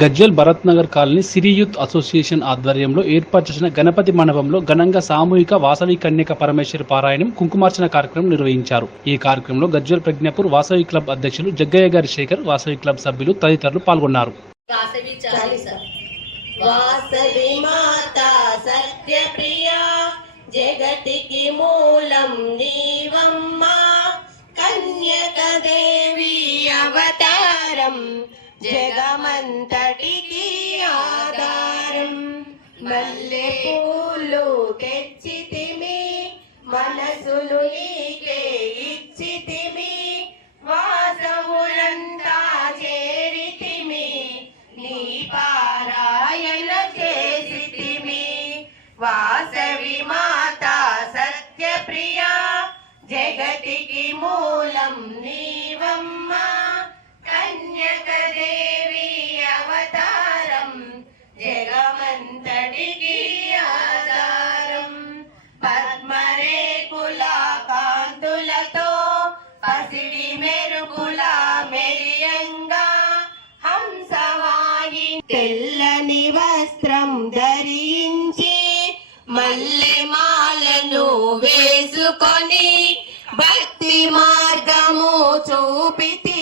Gajwel Bharat Nagar colony Siri youth association ఆధ్వర్యంలో ఏర్పాటు చేసిన గణపతి మండపంలో ఘనంగా సామూహిక వాసవి కన్యక పరమేశ్వరి పారాయణం కుంకుమార్చన కార్యక్రమం నిర్వహించారు. ఈ కార్యక్రమంలో గజ్వెల్ ప్రజ్ఞాపూర్ వాసవి క్లబ్ అధ్యక్షులు జగ్గయ్య గారి శేఖర్ వాసవి క్లబ్ సభ్యులు తదితరులు పాల్గొన్నారు. జగతికి మూలం నీవమ్మా కన్యక దేవి అవతారం జగమంతటికి ఆధారం. మల్లె పూలు తెచ్చితిమి మనసులు నీకే ఇచ్చితిమి వాసములంతా చేరితిమి నీ పారాయణ చేసితిమి. వాసవి మాత సత్యప్రియ జగతికి మూలం నీ పసిడి మెరుగుల మెరియంగా హంసవాగి తెల్లని వస్త్రం ధరించి మల్లె మాలను వేసుకొని భక్తి మార్గము చూపితి